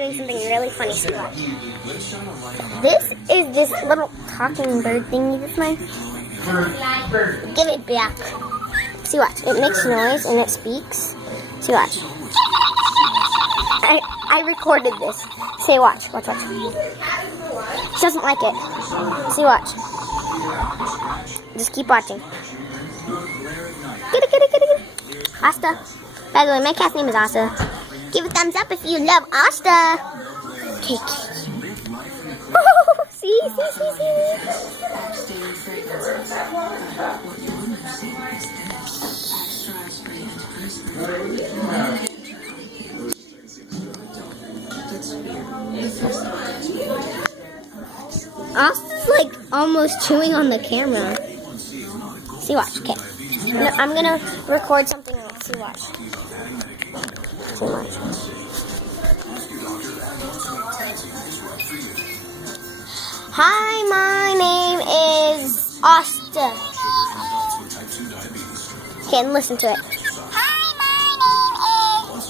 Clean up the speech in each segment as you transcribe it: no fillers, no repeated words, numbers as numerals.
doing something really funny. See, watch. This is this little talking bird thingy that's mine. Give it back. See, watch. It makes noise and it speaks. See, watch. I recorded this. Say, watch. Watch, watch. She doesn't like it. See, watch. Just keep watching. Get it, get it, get it, get it. Asta. By the way, my cat's name is Asta. Give a thumbs up if you love Asta. Okay. Oh, see. Asta's like almost chewing on the camera. See, watch. Okay. No, I'm gonna record something else. See, watch. See, watch. Hi, my name is Asta. Okay, and listen to it. Hi, my name is...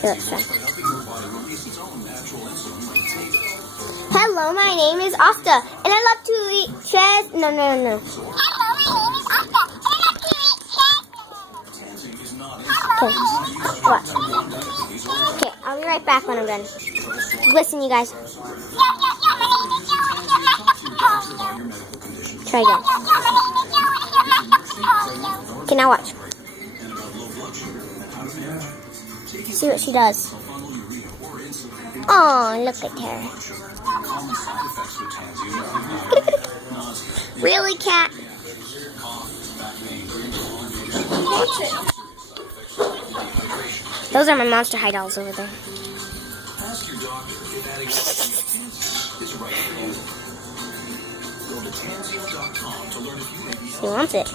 Here, let's try. Hello, my name is Asta, and I love to eat chess. No. Hello, my name is Asta, and I love to eat chess. Okay, watch. Okay, I'll be right back when I'm done. Listen, you guys. Try again. Okay, now watch. See what she does. Oh, look at her. Really, cat? Those are my Monster High dolls over there. He wants it.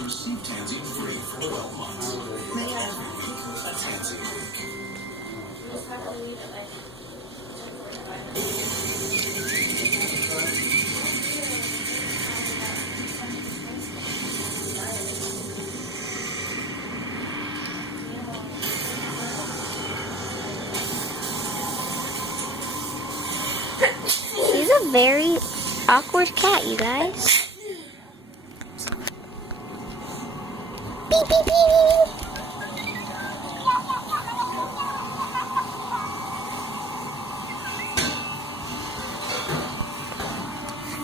She's a very awkward cat, you guys. Beep, beep, beep.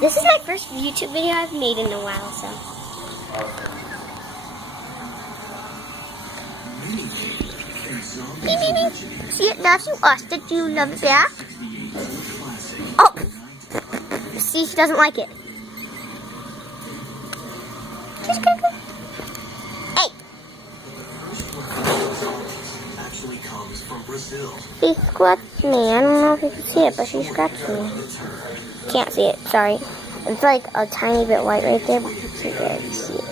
This is my first YouTube video I've made in a while, so. Beep, beep, beep. See it loves you, Asta. Do you love it back? Oh! See, she doesn't like it. Just go. Hey! She scratched me. I don't know if you can see it, but she scratched me. Can't see it, sorry. It's like a tiny bit white right there, but you can barely see it.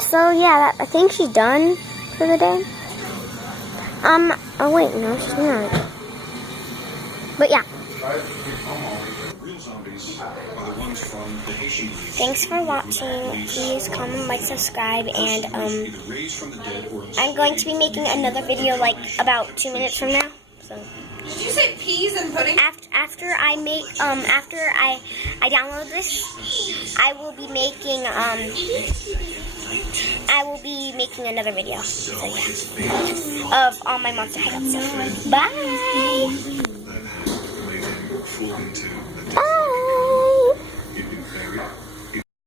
So yeah, I think she's done for the day. Oh wait, no, she's not. But yeah. Thanks for watching. Please comment, like, subscribe, and I'm going to be making another video like about 2 minutes from now. So. Did you say peas and pudding? After I make after I download this, I will be making another video. So yeah, of all my Monster High dolls. So, bye. Bye.